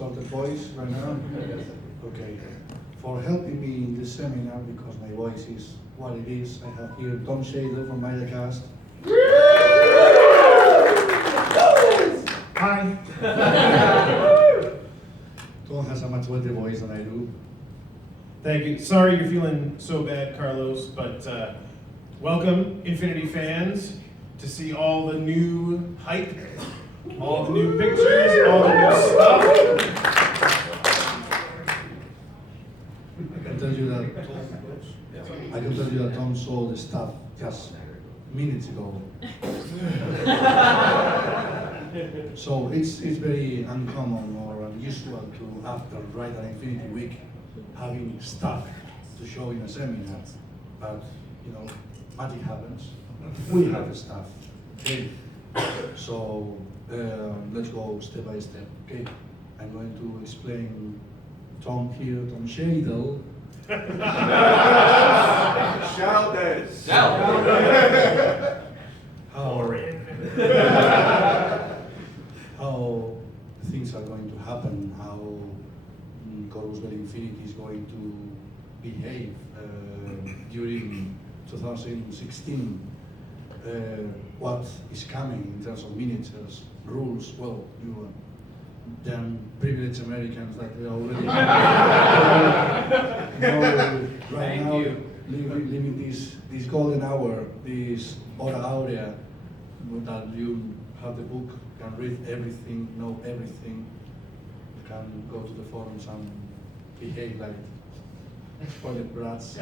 distorted voice right now? Okay. For helping me in this seminar, because my voice is what it is, I have here Tom Shader from Adepticon. Hi. Tom has a much better voice than I do. Thank you. Sorry you're feeling so bad, Carlos, but welcome, Infinity fans, to see all the new hype, all the new pictures, all the new stuff. I can tell you that Tom saw the stuff just minutes ago. So it's very uncommon or unusual to, after Write an Infinity Week, having stuff to show in a seminar. But, you know, magic happens. We have stuff. Okay? So let's go step by step. Okay? I'm going to explain Tom here, Tom Shadle. Shout this! How things are going to happen, how Coruscant Infinity is going to behave during 2016, what is coming in terms of miniatures, rules. Well, you damn privileged Americans that they already right now living this golden hour, this hora aurea, that you have the book, can read everything, know everything, you can go to the forums and behave like spoiled brats.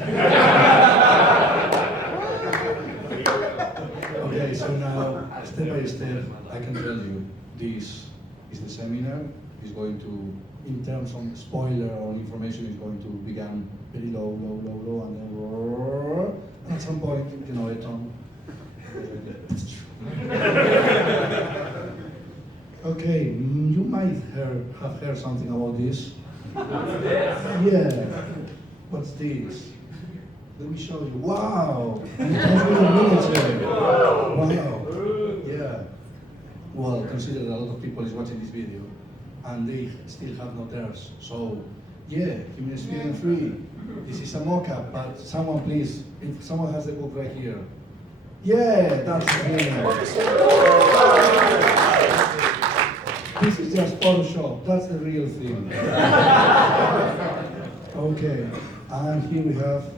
Okay, so now, step by step, I can tell you, this is the seminar. Is going to, in terms of spoiler or information, is going to begin very low, and then and at some point, you know, it on. Okay, you might have heard something about this. What's this? Yeah. What's this? Let me show you. Wow! Military. Wow. Yeah. Well, consider that a lot of people is watching this video, and they still have no theirs. So, yeah, Hemisphere free. This is a mock-up, but someone please, if someone has the book right here. Yeah, that's the This is just Photoshop. That's the real thing. Okay, and here we have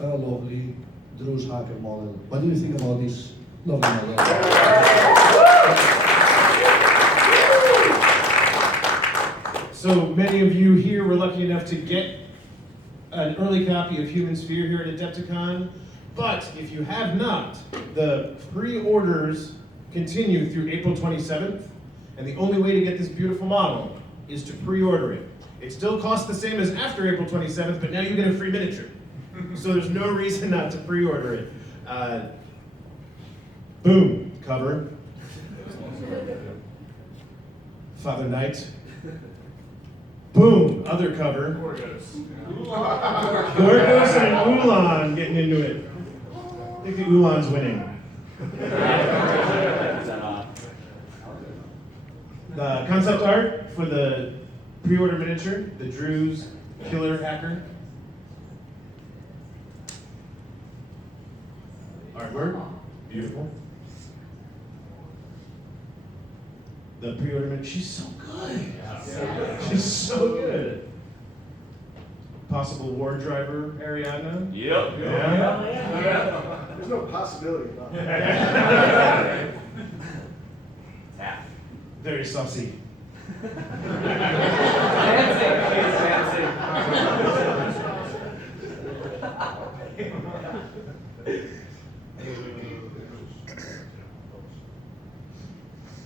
a lovely Drew's Hacker model. What do you think about this lovely model? So many of you here were lucky enough to get an early copy of Human Sphere here at Adepticon, but if you have not, the pre-orders continue through April 27th, and the only way to get this beautiful model is to pre-order it. It still costs the same as after April 27th, but now you get a free miniature. So there's no reason not to pre-order it. Boom, cover. Father Knight. Boom, other cover. Gorgos and Ulan getting into it. I think the Ulan's winning. The concept art for the pre-order miniature, the Drew's Killer Hacker. Artwork, beautiful. The pre-order miniature, she's so good. She's so good. Possible war driver, Ariadna. Yep. Yeah. There's no possibility. Tap. Very saucy.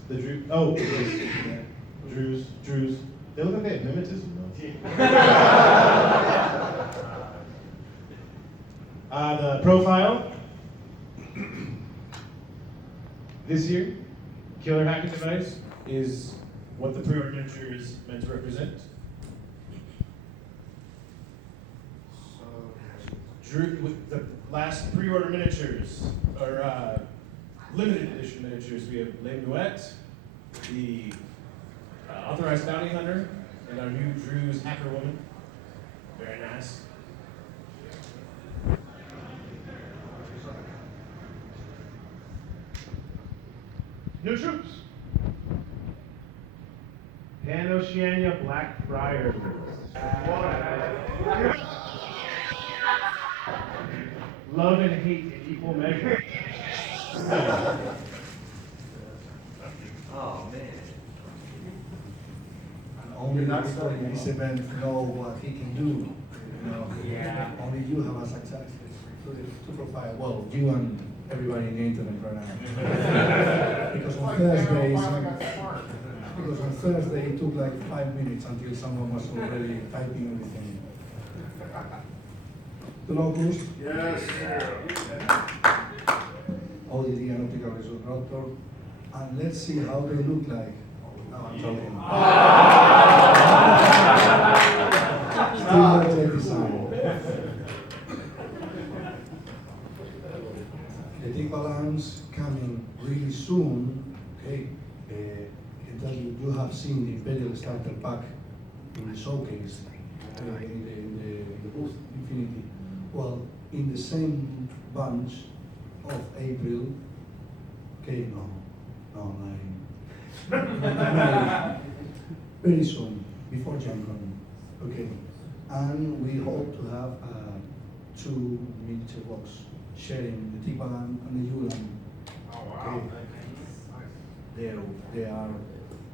The Drew. Oh, Drews. They look like they have mimetism though. The profile. This year, Killer Hacking Device is what the pre-order miniature is meant to represent. Drew, with the last pre-order miniatures, or limited edition miniatures, we have Les Muettes, the authorized bounty hunter, and our new Drew's hacker woman. Very nice. New troops. Pan-Oceania Blackfriars. Love and hate in equal measure. Oh, man. And only people in this event know what he can do. You know, only you have a success to profile. Well, you and everybody in the internet right now. Because on Thursday it took like 5 minutes until someone was already typing everything. The locust. Yes. ODD and optical disruptor. And let's see how they look like. Now I'm talking. Still not yet designed. The tip alarms coming really soon. Okay, I can tell you, you have seen the Imperial starter pack in the showcase in the booth Infinity. Well, in the same bunch of April. Okay, no, very soon, before Gen Con. Okay, and we hope to have 2 miniature box sharing the Tipalan and the Yulan. Oh, wow. Okay. They are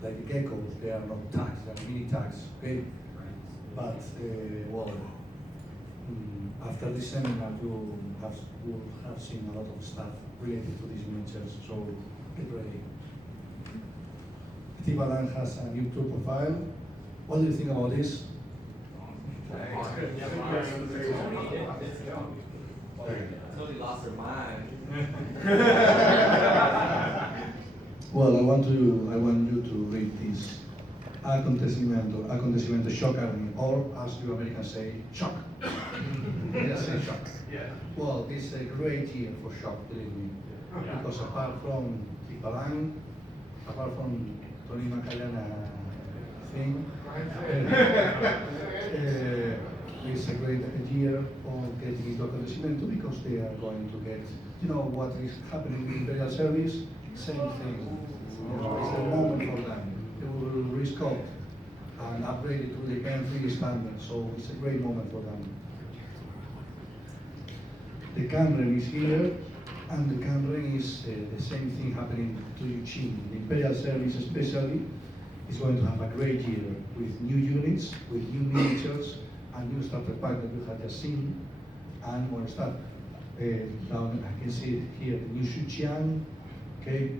like geckos, they are not tags, they are mini tags, okay? But, after this seminar, you will have seen a lot of stuff related to these miniatures, so get ready. The Tipalan has a new tool profile. What do you think about this? Totally lost her mind. Well, I want you to read this acontecimiento shock army, or as you Americans say, shock. Yes, say shock. Yeah. Well, it's a great year for shock, believe me. Because apart from Tipalan, apart from Tony Macayana thing, it's a great year for getting into acontecimiento because they are going to get, you know, what is happening in Imperial Service, same thing. You know, it's a moment for them. They will rescope and upgrade it to the PM3 standard, so it's a great moment for them. The Cameron is here, and the Cameron is the same thing happening to Eugene. The Imperial Service especially is going to have a great year with new units, with new miniatures, and new starter pack that you have just seen, and more stuff. Down, I can see it here, the new Shuqian, okay?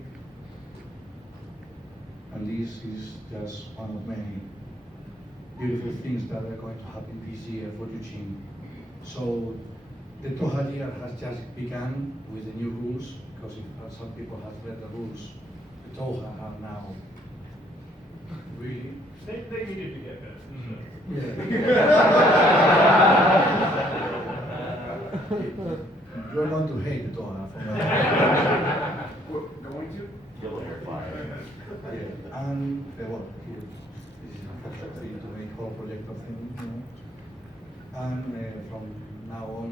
And this is just one of many beautiful things that are going to happen this year for Eugene. So the Toha year has just begun with the new rules, because if some people have read the rules, the Toha are now really. They needed to get better. You're going to hate the Toha for that. We're going to? Kill her fire. Yeah, and well, here, this is a factory to make whole projector thing, you know. And from now on,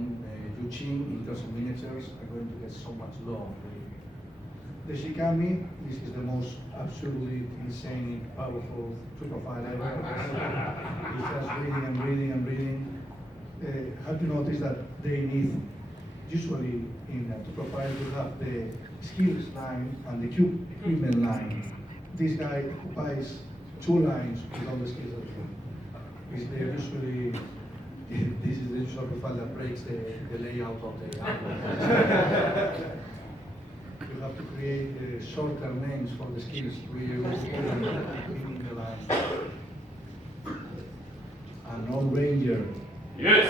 Eugene, in terms of miniatures, are going to get so much love. The Shikami, this is the most absolutely insane, powerful true profile ever. It's just reading and reading and reading. Have you noticed that they need, usually in a true profile, you have the skills line and the equipment line. This guy occupies 2 lines with all the skills of the usually, this is the usual profile that breaks the layout of the You have to create shorter names for the skills we use in the line. An old ranger. Yes!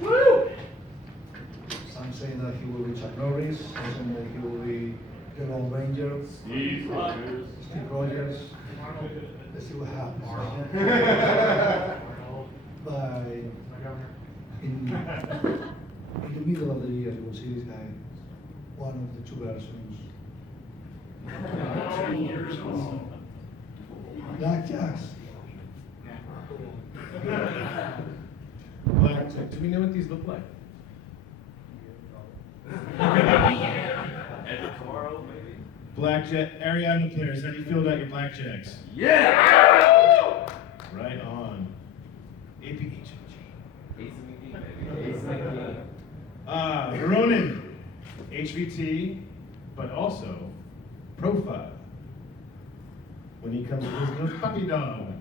Woo! Some say that he will be Chuck Norris, some say that he will be the old ranger. Steve Rogers. Steve Rogers. Let's see what happens. By in the middle of the year, you will see this guy, one of the 2 versions. 2 years old. Blackjacks. Blackjack. Do we know what these look like? Tomorrow, maybe? Blackjack. Ariadne players, how do you feel about your blackjacks? Yeah! Right on. APH. Ace and McGee, maybe. Ace and McGee. Veronin. HVT, but also profile. When he comes with his little puppy dog.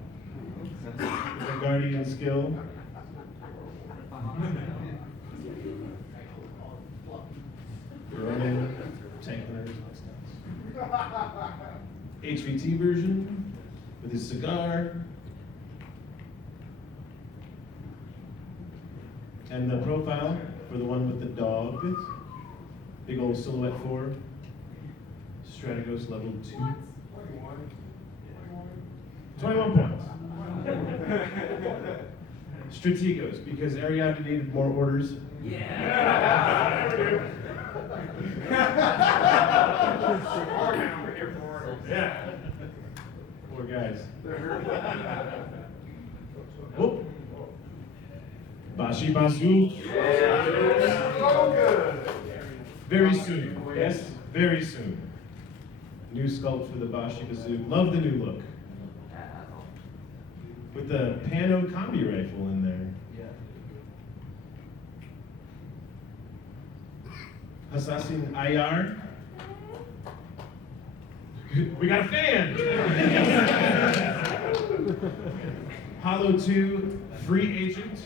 With a guardian skill. Veronin, tank runners, HVT version with his cigar. And the profile for the one with the dog. Big old silhouette 4. Strategos level 2. 21 points. Strategos, because Ariadne needed more orders. Yeah! Yeah. Poor guys. Whoop. Bashi Basu. Very soon. Yes, very soon. New sculpt for the Bashi Bazoo. Love the new look. With the Pano combi rifle in there. Assassin Ayar. We got a fan! Hollow 2 free agent.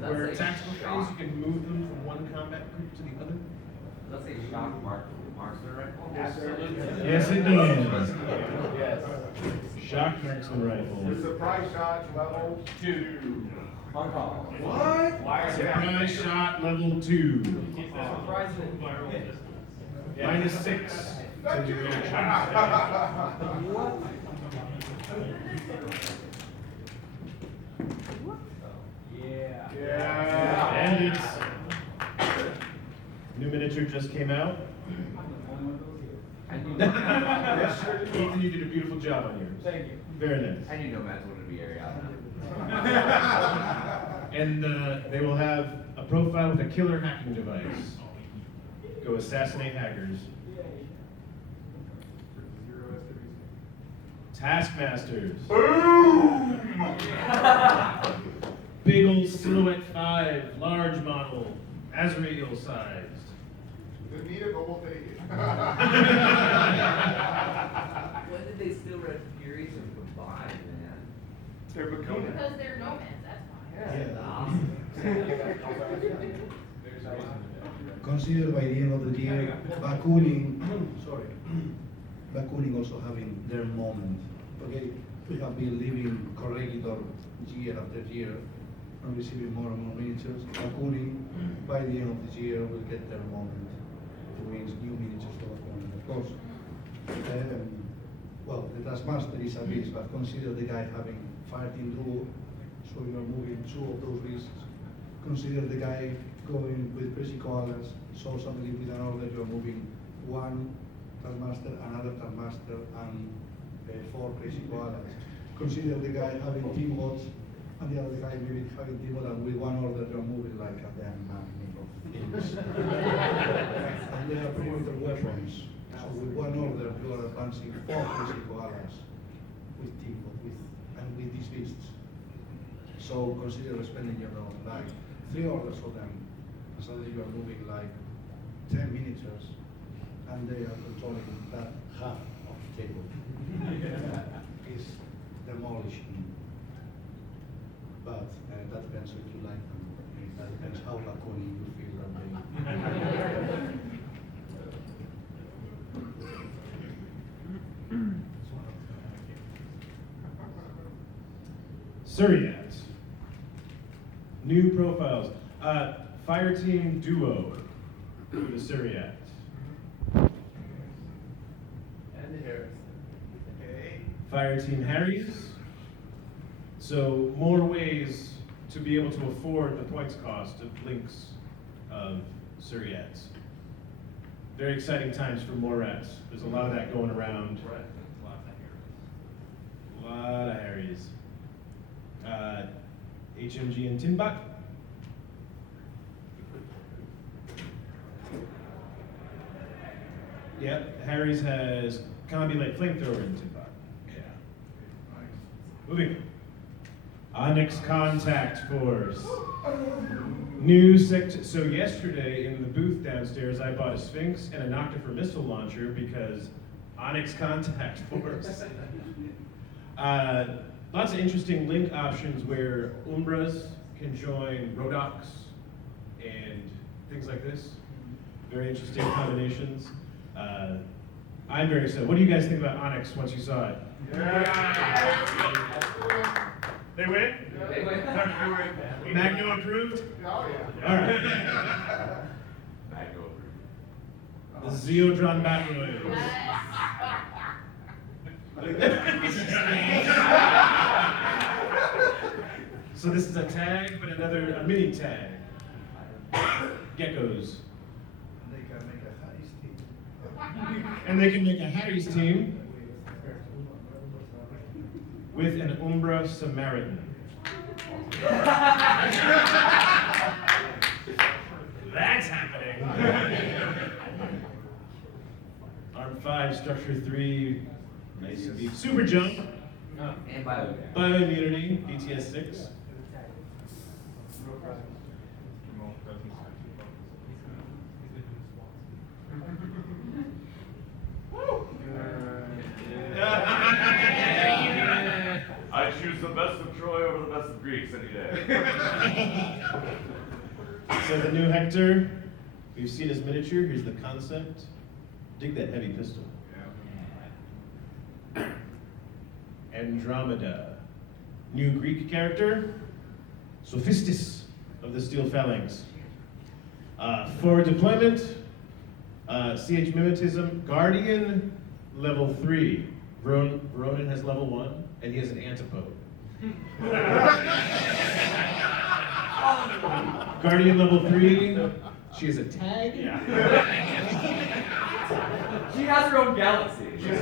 Where tactical things, you can move them from one combat group to the other. Let's say shock marksman rifle. Yes, it does. Shock marksman rifle. Surprise shot level 2. Hong Kong. What? Surprise shot level 2. Minus 6 to the reaction. Yeah. And it's new miniature just came out. Ethan, you did a beautiful job on yours. Thank you. Very nice. I knew nomads wanted to be Ariana. And they will have a profile with a killer hacking device. Go assassinate hackers. Taskmasters. Big old silhouette 5, large model, Azrael sized. Didn't need it, but we'll take it. When did they steal Red Furies and combine, man? They're becoming. Because they're nomads, that's why. Consider by the end of the year, bacooning, bacooning also having their moment. Okay, we have been living corregidor year after year and receiving more and more miniatures. Bacooning, by the end of the year, will get their moment. It means new miniatures for bacooning, of course. Well, the Taskmaster is a beast, but consider the guy having fighting duo, so you are moving 2 of those beasts. Consider the guy going with crazy koalas, so suddenly with an order you are moving 1 Taskmaster, another Taskmaster, and 4 crazy koalas. Consider the guy having team bots, and the other guy maybe having team bots, and with 1 order you are moving like a damn magnet of things. And they are perimeter weapons. So with 1 order you are advancing 4 crazy koalas with team bots, and with these beasts. So consider spending your own like 3 orders for them, and suddenly you are moving like 10 miniatures, and they are controlling that half of the table. Is demolishing. But that depends if you like them. That depends how bacooning you feel that day. Suryat. New profiles. Fire Team Duo for the Suryat. And the Harris. Okay. Fire Team Harry's. So more ways to be able to afford the points cost of links of Suryats. Very exciting times for more rats. There's a lot of that going around. lot of Harrys. HMG and Timbuk. Yep, Harry's has combi light flamethrower in Timbuk. Yeah. Moving. Onyx Contact Force. New so yesterday in the booth downstairs, I bought a Sphinx and a Noctifer missile launcher because Onyx Contact Force. Lots of interesting link options where Umbras can join Rodox and things like this. Very interesting combinations. I'm very excited. What do you guys think about Onyx once you saw it? Yeah. They win? They win. Magno approved? Oh, yeah. All right. The Zeodron Battle Royals. So this is a tag, but a mini tag. Geckos. And they can make a Harry's team with an Umbra Samaritan. That's happening. Arm 5, Structure 3, nice and deep. Super Jump, And bio. Bioimmunity, BTS 6. I choose the best of Troy over the best of Greeks any day. So the new Hector, we've seen his miniature, here's the concept. Dig that heavy pistol. Andromeda. New Greek character, Sophistis of the Steel Phalanx. For deployment, CH Mimetism, Guardian, level 3. Ronan has level 1, and he has an antipode. Guardian level 3, she has a tag? Yeah. She has her own galaxy. She has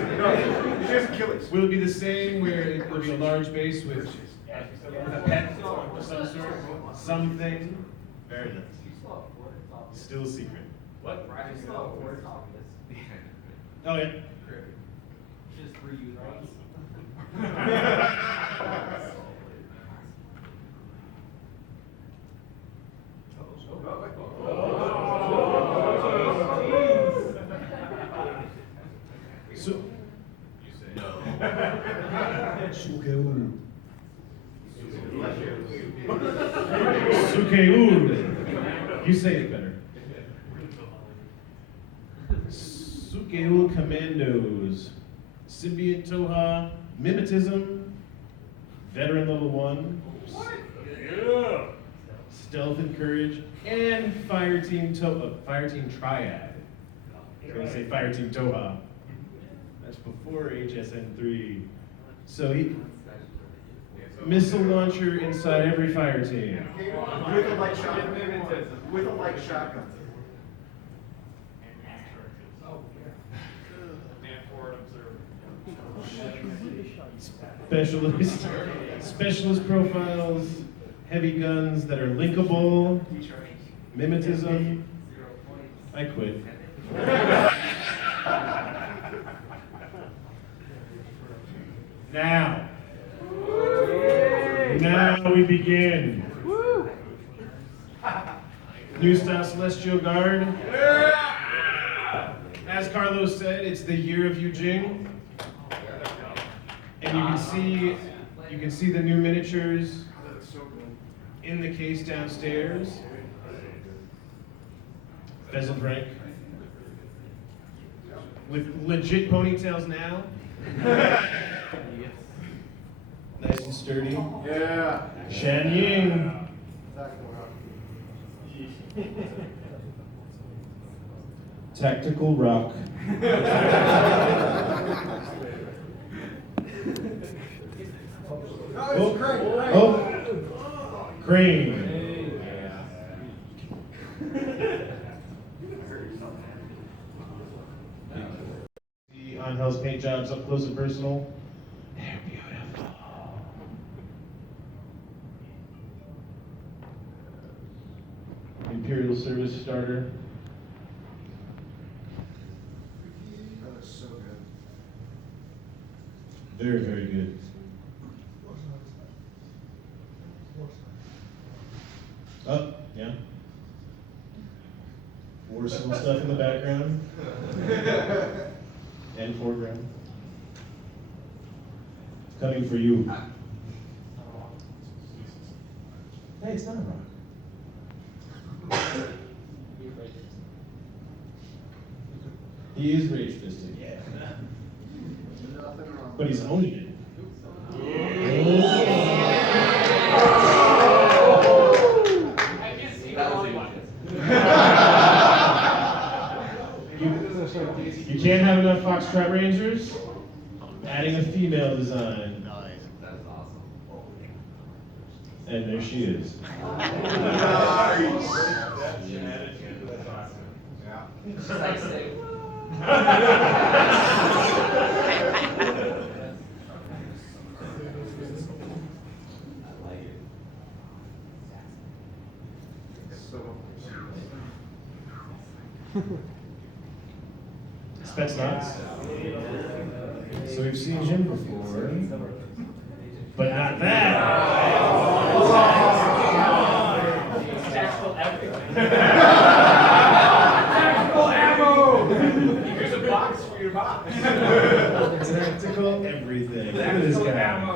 Achilles. Will it be the same where it will be a large base with a pet of some sort? Something? Very nice. Still a secret. What? Oh, yeah. Just for you, right? So, Sukeul. You say it better. Sukeul Commandos. Symbiont Toha. Mimetism. Veteran level 1. Yeah. Stealth and Courage. And Fire Team Triad. I was going to say Fire Team Toha. That's before HSN3. So missile launcher inside every fire team. With a light shotgun. With a light shotgun. Specialist profiles, heavy guns that are linkable, mimetism. I quit. Now we begin. New style Celestial Guard. As Carlos said, it's the year of Yujing. And you can see the new miniatures in the case downstairs. Pheasant rank. With legit ponytails now. Nice and sturdy. Yeah. Shan Ying. Tactical Rock. Crane. On Hell's paint jobs up close and personal. They're beautiful. Imperial Service starter. That looks so good. Very, very good. Oh, yeah. Warsaw stuff in the background and foreground. Coming for you. Hey, it's not a rock. He is rage fisted, yeah. Nothing wrong. But he's owning it. You can't have enough Foxtrot Rangers. Adding a female design. That's awesome. And there she is. She's like sick. I like it. Spetsnaz. So we've seen him before, but not that. Tactical everything. Tactical ammo! Here's a box for your box. Tactical everything. Look at this Tactical guy. ammo.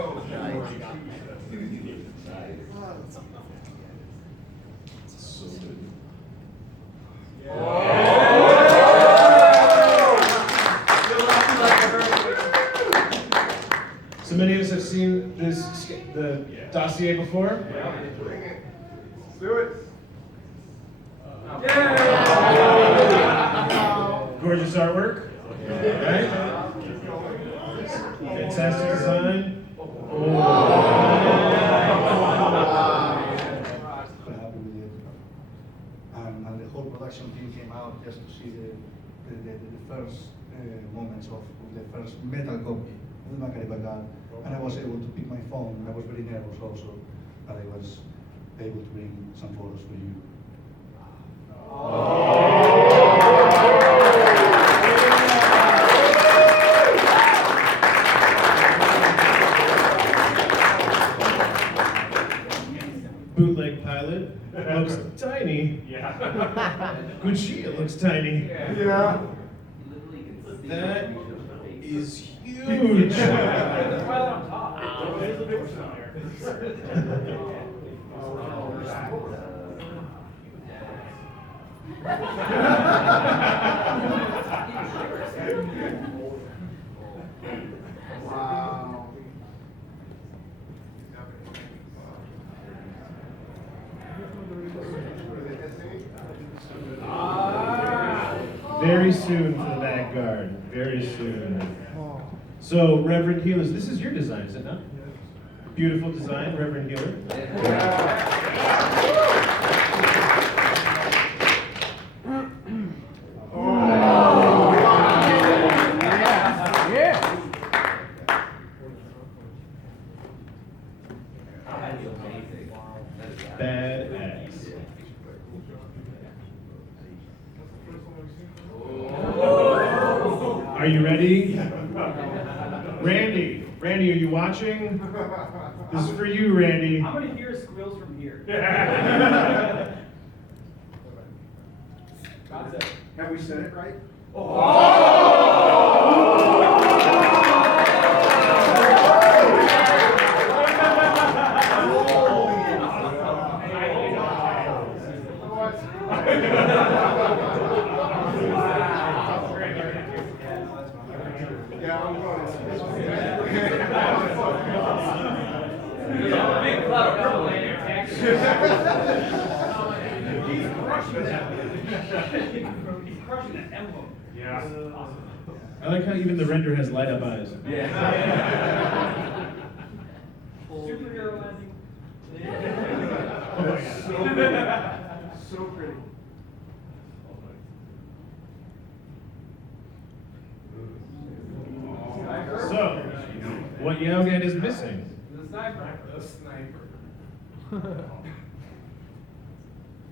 So good. So many of us have seen the dossier before. Bring it. Let's do it. Gorgeous artwork, right? Fantastic design. Happy with it. And the whole production team came out just to see the first moments of the first metal copy of the Macaribagal. And I was able to pick my phone, and I was very nervous also, but I was able to bring some photos for you. Bootleg pilot looks tiny. Yeah. Gucci looks tiny. Yeah. That is huge. Wow. Very soon for the back guard. Very soon. So, Reverend Healers, this is your design, is it not? Beautiful design, Reverend Healer. Badass. Are you ready? Randy, are you watching? This is for you, Randy. I'm gonna hear squeals from here. That's it. Have we said it right? Yeah, I'm going. Big cloud of purple in there. He's crushing that. He's crushing that emblem. Yeah. I like how even the render has light up eyes. Yeah. Superhero landing. So pretty. So, what Yaogat is missing? The sniper. The sniper.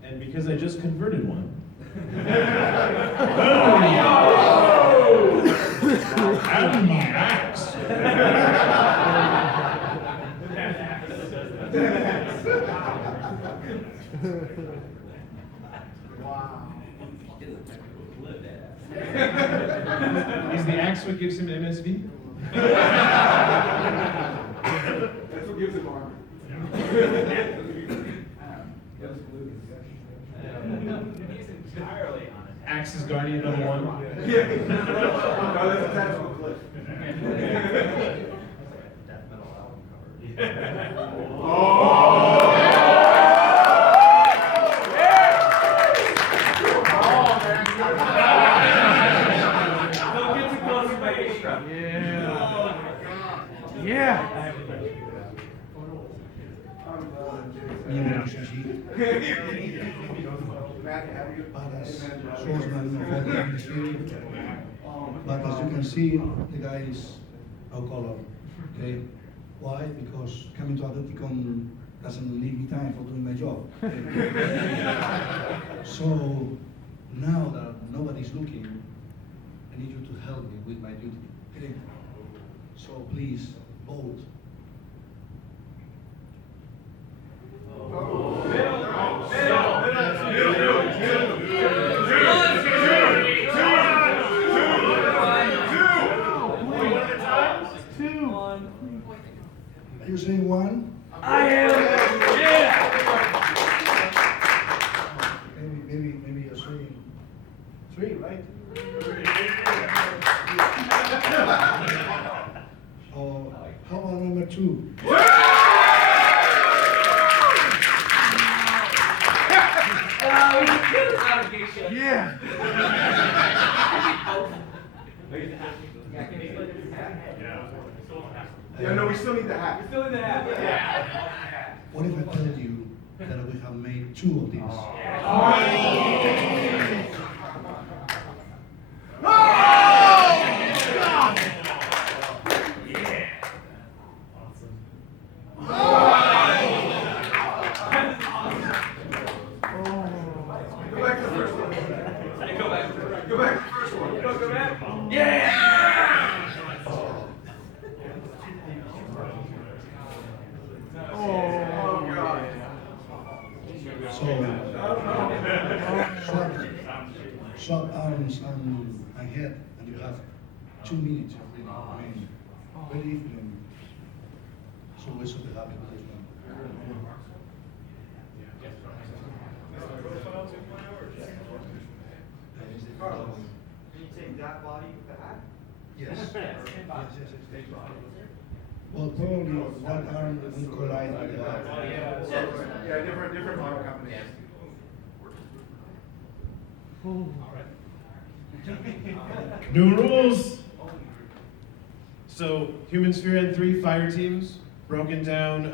And because I just converted one. And my axe. Is the axe what gives him MSV? That's what gives him armor. He's entirely on it. Axe is guardian number one. Yeah. No, that's a tactical clip. Death metal album cover. Don't get too close to my eavesdrop. But as you can see, the guy is out color. Okay, why? Because coming to Adepticon doesn't leave me time for doing my job. Okay? So now that nobody's looking, I need you to help me with my duty. Okay? So please vote. Are you saying one? I am. Yeah. Maybe you're saying three, right? Or how about number two? Yeah. Yeah, no, we still need the hat. Still in the hat. Yeah. What if I tell you that we have made two of these? Go back to the first one. Go back. Go back to the first one. Go back. Yeah. Oh, God. So, swap arms and head, and you have 2 minutes. I mean, very different. So we're so happy with this one. Carlos, can you take that body with the hat? Yes. Yes. Well, probably that arm will collide with the other. Yeah, different model companies. New rules. So, Human Sphere had 3 fire teams, broken down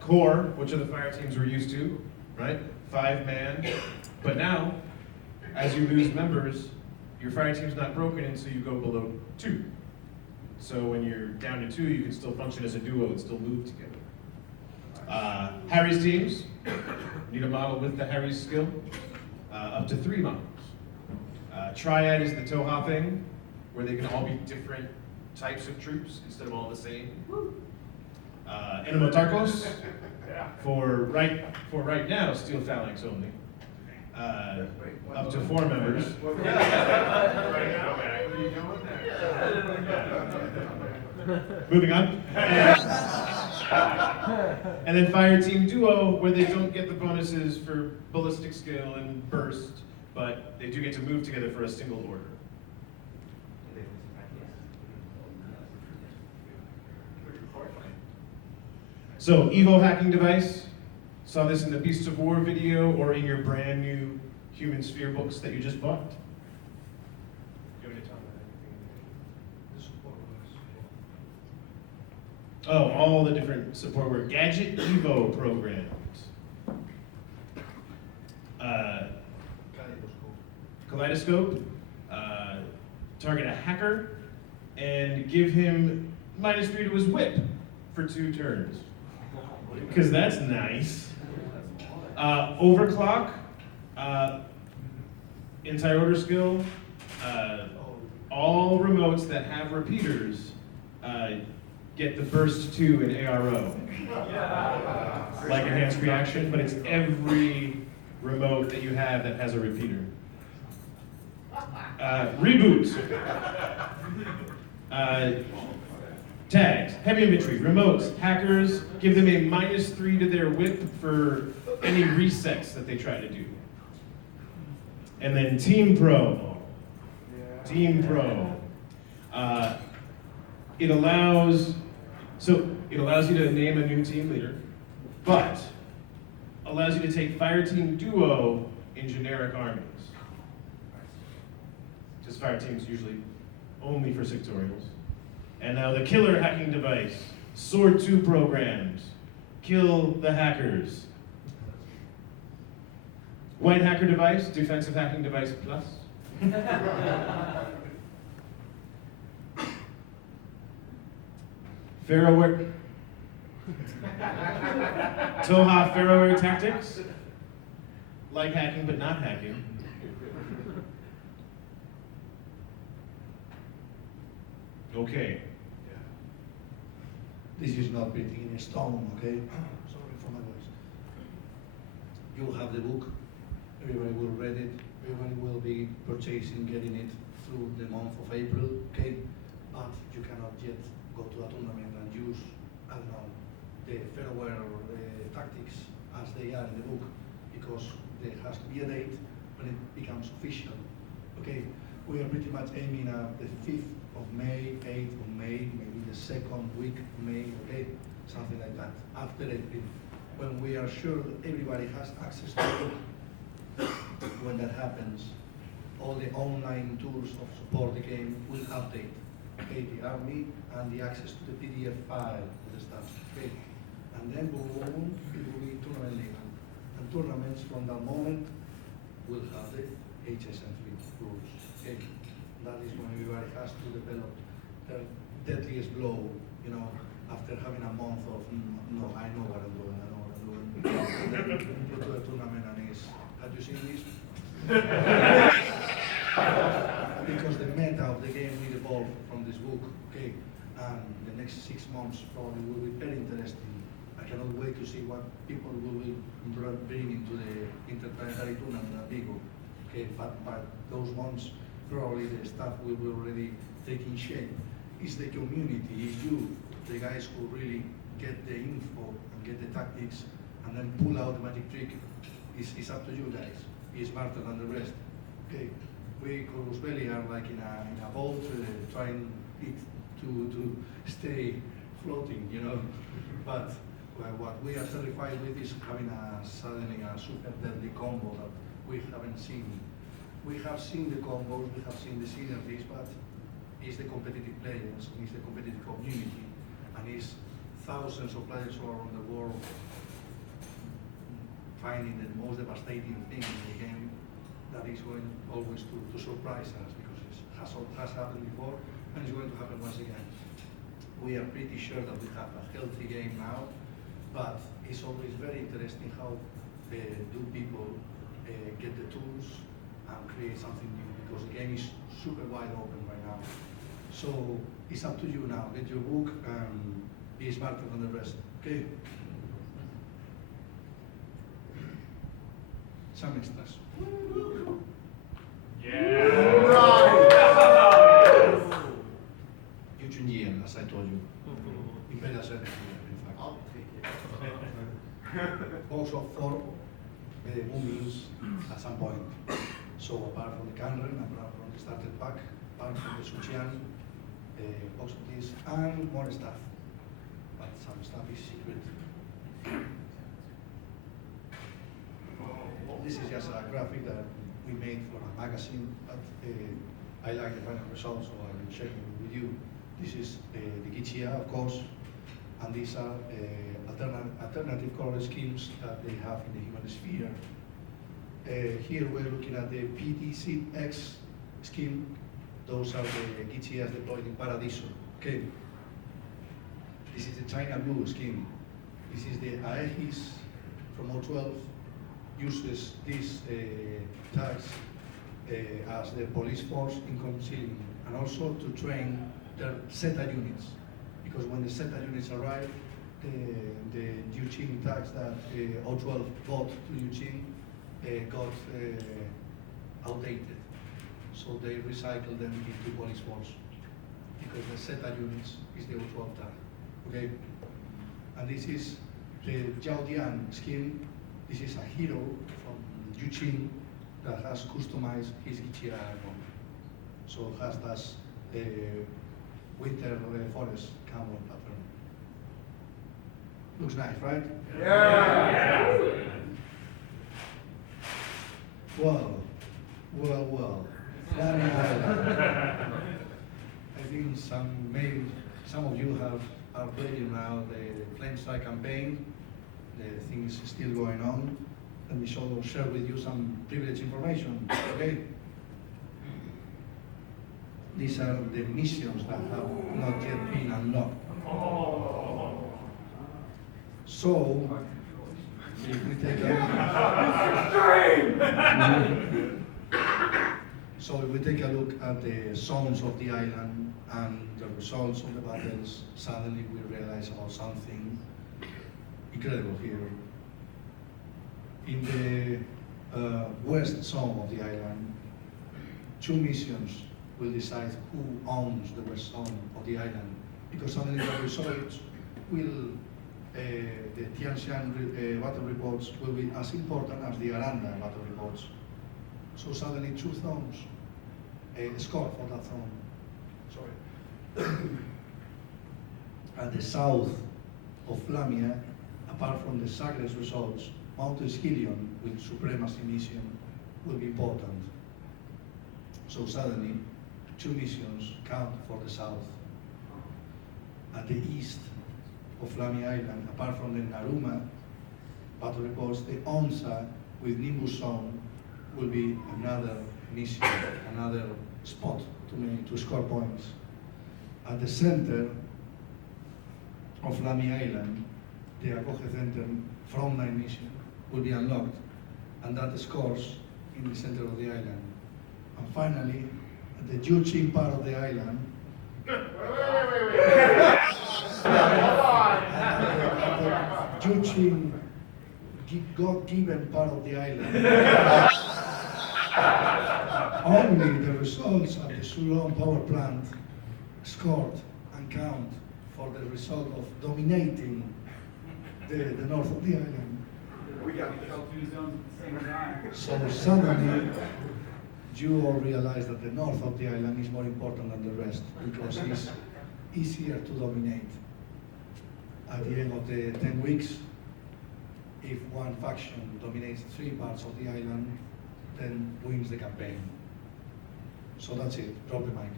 core, which are the fire teams we're used to, right? 5-man. But now, as you lose members, your fire team's not broken, and so you go below 2. So when you're down to 2, you can still function as a duo and still move together. Harry's teams need a model with the Harry's skill, up to 3 models. Triad is the toe hopping, where they can all be different types of troops instead of all the same. Enimotarchos for right now, steel phalanx only. Up to 4 members. Moving on. And then fire team duo, where they don't get the bonuses for ballistic skill and burst, but they do get to move together for a single order. So, Evo hacking device. Saw this in the Beasts of War video or in your brand new Human Sphere books that you just bought. Oh, all the different support work. Gadget Evo programs. Kaleidoscope. Target a hacker and give him -3 to his whip for 2 turns. Because that's nice. Overclock Inside order skill, all remotes that have repeaters get the burst 2 in ARO. Like enhanced reaction, but it's every remote that you have that has a repeater. Reboot. Tags, heavy infantry, remotes, hackers, give them a -3 to their whip for any resets that they try to do. And then Team Pro. Team Pro. It allows you to name a new team leader, but allows you to take fire team duo in generic armies. Just fire teams usually only for sectorials. And now the killer hacking device, Sword 2 programs, kill the hackers. White hacker device, defensive hacking device plus. Pharaohware. Toha Pharaohware tactics. Like hacking but not hacking. Okay. This is not written in stone, okay? Sorry for my voice. You will have the book, everybody will read it, everybody will be purchasing, getting it through the month of April, okay? But you cannot yet go to a tournament and use, I don't know, the Fairware tactics as they are in the book, because there has to be a date when it becomes official, okay? We are pretty much aiming at the 5th of May, 8th of May, maybe the second week of May, okay? Something like that, after April, when we are sure that everybody has access to it. When that happens, all the online tools of support the game will update, okay? The army and the access to the PDF file of the stuff, okay? And then boom, it will be tournament legal. And tournaments from that moment will have the HSM3 rules, okay? That is when everybody has to develop their deadliest blow, you know, after having a month of, no, I know what I'm doing, I know what I'm doing. And then you go to a tournament and it's, have you seen this? Because the meta of the game will evolve from this book, okay? And the next 6 months probably will be very interesting. I cannot wait to see what people will bring into the interplanetary tournament at Vigo, okay? But those months, probably the stuff will be already taking shape. It's the community, it's you, the guys who really get the info and get the tactics and then pull out the magic trick. It's up to you guys. Be smarter than the rest. Okay, we Corvus Belli are like in a boat trying it to stay floating, you know. But what we are terrified with is having suddenly a super deadly combo that we haven't seen. We have seen the combos, we have seen the synergies, but it's the competitive players, it's the competitive community, and it's thousands of players all around the world finding the most devastating thing in the game that is going always to surprise us, because it has happened before and it's going to happen once again. We are pretty sure that we have a healthy game now, but it's always very interesting how do people get the tools and create something new, because the game is super wide open right now. So it's up to you now. Get your book and be smarter than the rest, okay? Some extras. Huge GM, as I told you. Imperial Senate, in fact. I'll take it. Also for movies at some point. So apart from the Canren, apart from the starter pack, apart from the Suchian, box of this, and more stuff. But some stuff is secret. This is just a graphic that we made for a magazine, but I like the final result, so I will share it with you. This is the Gichia, of course, and these are alternative color schemes that they have in the human sphere. Here we're looking at the PTCX scheme. Those are the Gichias deployed in Paradiso. Okay. This is the China Blue scheme. This is the Aegis from 012. uses these tags as the police force in concealing, and also to train their SETA units. Because when the SETA units arrive, the Eugene tags that O12 bought to Eugene got outdated. So they recycle them into police force, because the SETA units is the O12 tag, okay? And this is the Zhao Dian scheme. This is a hero from Eugene that has customized his Ichia gun. So has this winter forest camel pattern. Looks nice, right? Yeah. Well. Flammy Island. I think some of you are playing now the Flame Strike campaign. The thing is still going on. Let me share with you some privileged information, okay? These are the missions that have not yet been unlocked. So, if we take a look at the zones of the island and the results of the battles, suddenly we realize about something incredible here. In the west zone of the island, 2 missions will decide who owns the west zone of the island, because suddenly the results will, the Tianxian battle reports will be as important as the Aranda battle reports. So suddenly 2 zones score for that zone. Sorry. At the south of Lamia, apart from the Sagres results, Mount Esquilion with supremacy mission will be important. So suddenly, 2 missions count for the south. At the east of Lamia Island, apart from the Naruma battle reports, the Onsa with Nimbus Zone will be another mission, another spot to score points. At the center of Lamia Island, the Acoge Center frontline mission will be unlocked, and that scores in the center of the island. And finally, at the Juchin part of the island, Juchin God-given part of the island, only the results at the Sulon power plant scored and count for the result of dominating the north of the island. We got to kill 2 zones at the same time. So suddenly, you all realize that the north of the island is more important than the rest, because it's easier to dominate. At the end of the 10 weeks, if one faction dominates 3 parts of the island, then wins the campaign. So that's it. Drop the mic.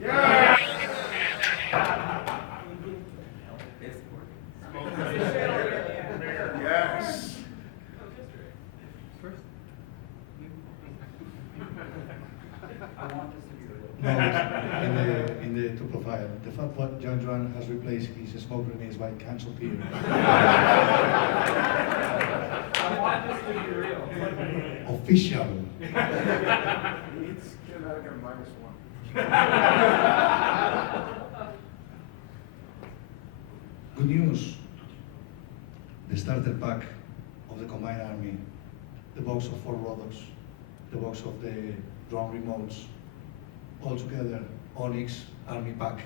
Yeah. Yes. I want this to be real. No, in the two profile. The fact what John has replaced his smoke grenades by cans of beer. I want this to be real. Official. Needs kinetic and -1. Good news. The starter pack of the combined army, the box of 4 robots, the box of the drone remotes, all together, Onyx army pack,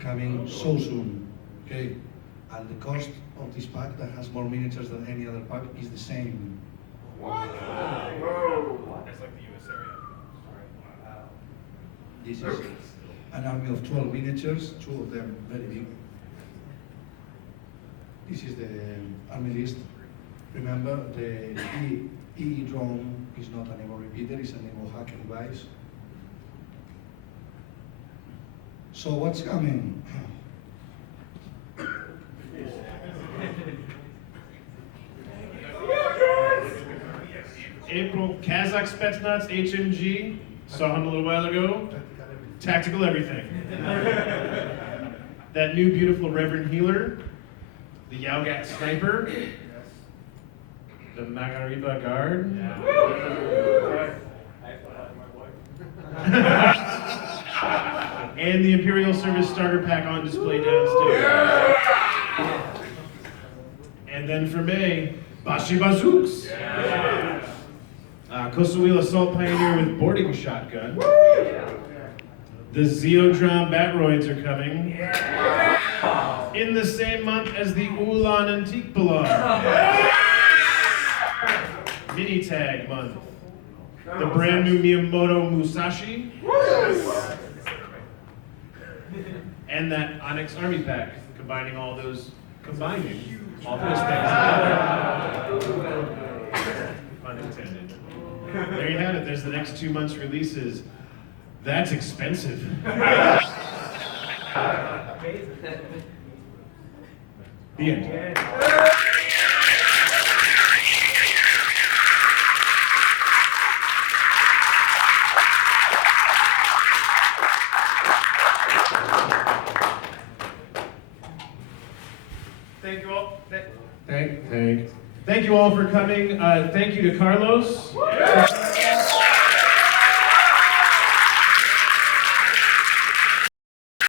coming so soon, okay? And the cost of this pack that has more miniatures than any other pack is the same. Whoa. That's like the US area. This is an army of 12 miniatures, 2 of them very big. This is the army list. Remember, the E drone is not an ammo repeater, it's an ammo hack device. So what's coming? April, Kazakh Spetsnaz, HMG, saw him a little while ago. Tactical everything. That new beautiful Reverend Healer, the Yaugat Sniper, the Magariba Guard, and the Imperial Service Starter Pack on display downstairs. And then for May, Bashi Bazooks. Coastal Assault Pioneer with boarding shotgun. The Zeodrom Batroids are coming. In the same month as the Ulan Antique Balar. Mini Tag month. The brand new Miyamoto Musashi. And that Onyx Army Pack, combining all those things together. Pun intended. There you have it. There's the next 2 months' releases. That's expensive. The end. Thank you all. Thank you all for coming. Thank you to Carlos.